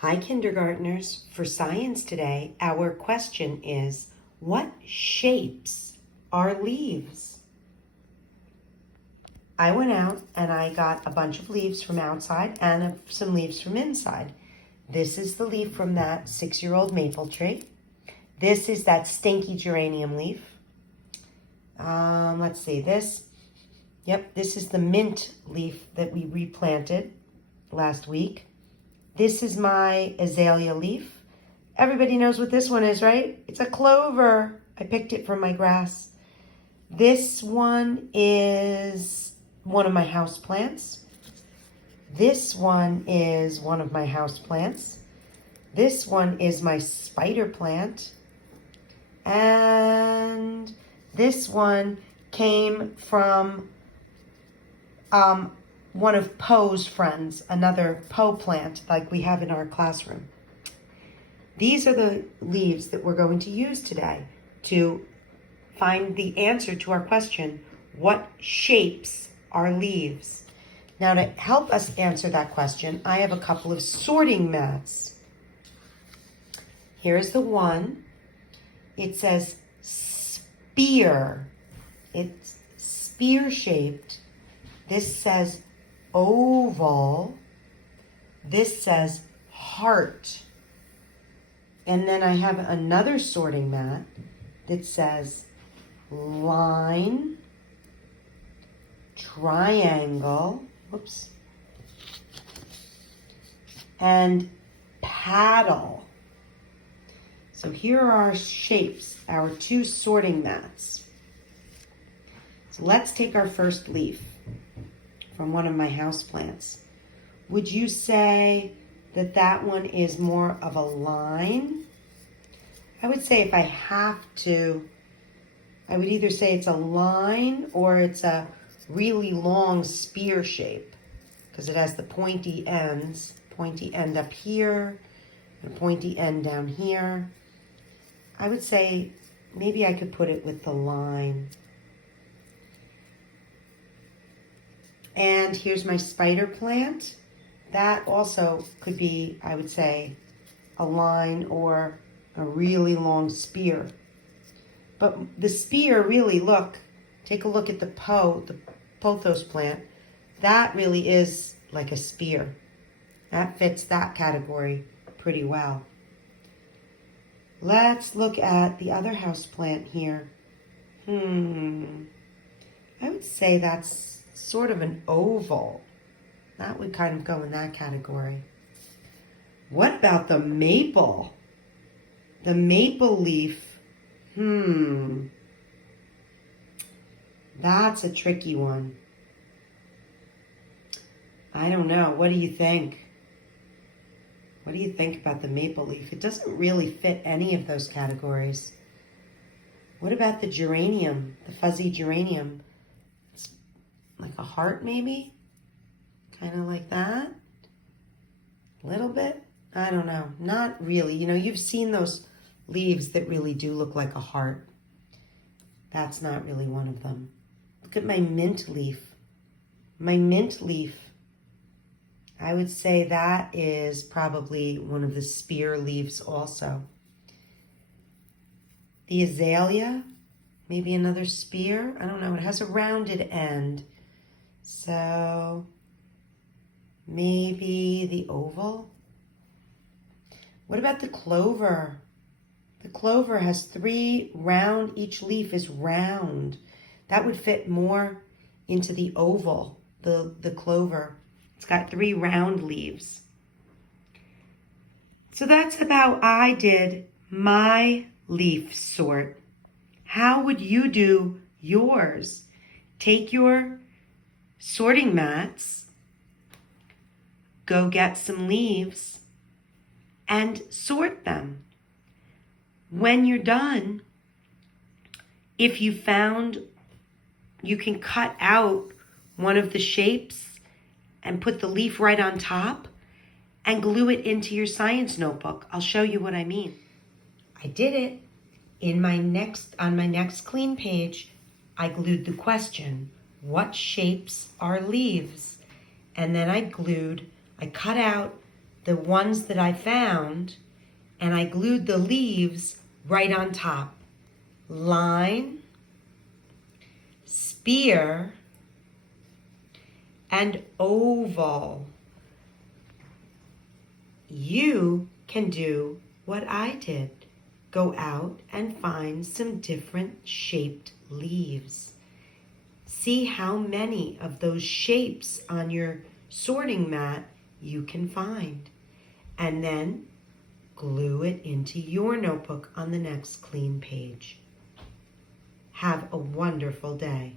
Hi, kindergartners. For science today, our question is, what shapes are leaves? I went out and I got a bunch of leaves from outside and some leaves from inside. This is the leaf from that 6-year-old maple tree. This is that stinky geranium leaf. Let's see, this is the mint leaf that we replanted last week. This is my azalea leaf. Everybody knows what this one is, right? It's a clover. I picked it from my grass. This one is one of my house plants. This one is one of my house plants. This one is my spider plant. And this one came from one of Poe's friends, another Poe plant like we have in our classroom. These are the leaves that we're going to use today to find the answer to our question, what shapes are leaves? Now, to help us answer that question, I have a couple of sorting mats. Here's the one. It says spear. It's spear shaped. This says oval. This says heart. And then I have another sorting mat that says line, triangle, and paddle. So here are our shapes, our two sorting mats. So let's take our first leaf from one of my houseplants. Would you say that that one is more of a line? I would say if I have to, I would either say it's a line or it's a really long spear shape because it has the pointy ends, pointy end up here and a pointy end down here. I would say maybe I could put it with the line. And here's my spider plant. That also could be, I would say, a line or a really long spear. But the spear really, take a look at the pothos plant. That really is like a spear. That fits that category pretty well. Let's look at the other house plant here. I would say that's sort of an oval. That would kind of go in that category. What about the maple? The maple leaf. That's a tricky one. I don't know. What do you think? What do you think about the maple leaf? It doesn't really fit any of those categories. What about the geranium, the fuzzy geranium? It's like a heart maybe? Kind of like that? A little bit? I don't know. Not really. You know, you've seen those leaves that really do look like a heart. That's not really one of them. Look at my mint leaf. My mint leaf, I would say that is probably one of the spear leaves also. The azalea, maybe another spear. I don't know. It has a rounded end. So maybe the oval. What about the clover? The clover has 3 round, each leaf is round. That would fit more into the oval, the clover. It's got 3 round leaves. So that's about I did my leaf sort. How would you do yours? Take your sorting mats, go get some leaves, and sort them. When you're done, if you found you can cut out one of the shapes and put the leaf right on top and glue it into your science notebook. I'll show you what I mean. I did it. On my next clean page, I glued the question, what shapes are leaves? And then I cut out the ones that I found, and I glued the leaves right on top. Line, spear, and oval. You can do what I did. Go out and find some different shaped leaves. See how many of those shapes on your sorting mat you can find. And then glue it into your notebook on the next clean page. Have a wonderful day.